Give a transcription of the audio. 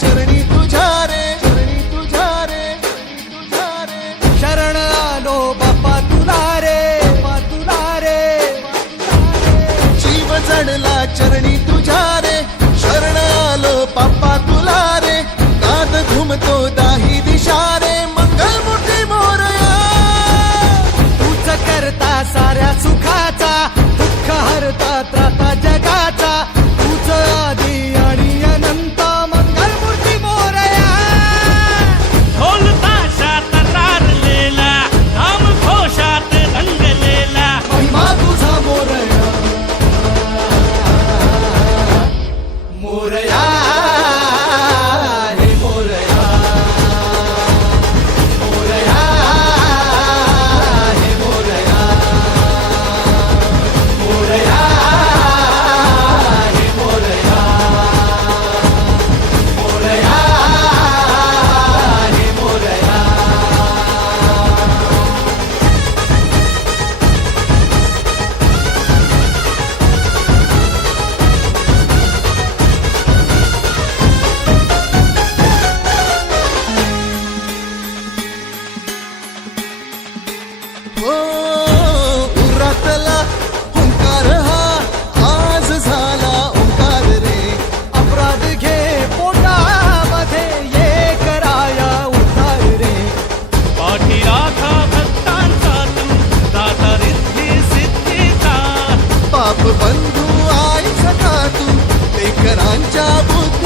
चरणी तुझ्या रे, चरणी तुझ्या रे, तुझ्या रे शरण आलो बाप्पा तुला रे, बाप्पा तुला रे, जीव जडला चरणी तुझ्या रे, शरण आलो बाप्पा तुला रे, नाद घुमतो दाही दिशा रे, मंगलमूर्ती मोरया तूच करता साऱ्या सुखाचा, दुःख हरता त्राता जगाचा, तूच आदी आणि अनंत, मंगलमूर्ती मोरया ढोल ताशात तारलेला, नाम घोषात रंगलेला, महिमा तुझा मोरया, मोरया हे मोरया, मोरया हे मोरया, मोरया हे मोरया, मोरया हे मोरया. हो उरातला ओंकार हा आज झाला ओंकार रे, अपराध घे पोटामध्ये ये कराया उद्धार रे, पाठी राखा भक्तांचा तू, दाता रिद्धी सिद्धीचा, पाप बंधू आई सखा तू, लेकरांच्या बुद्धी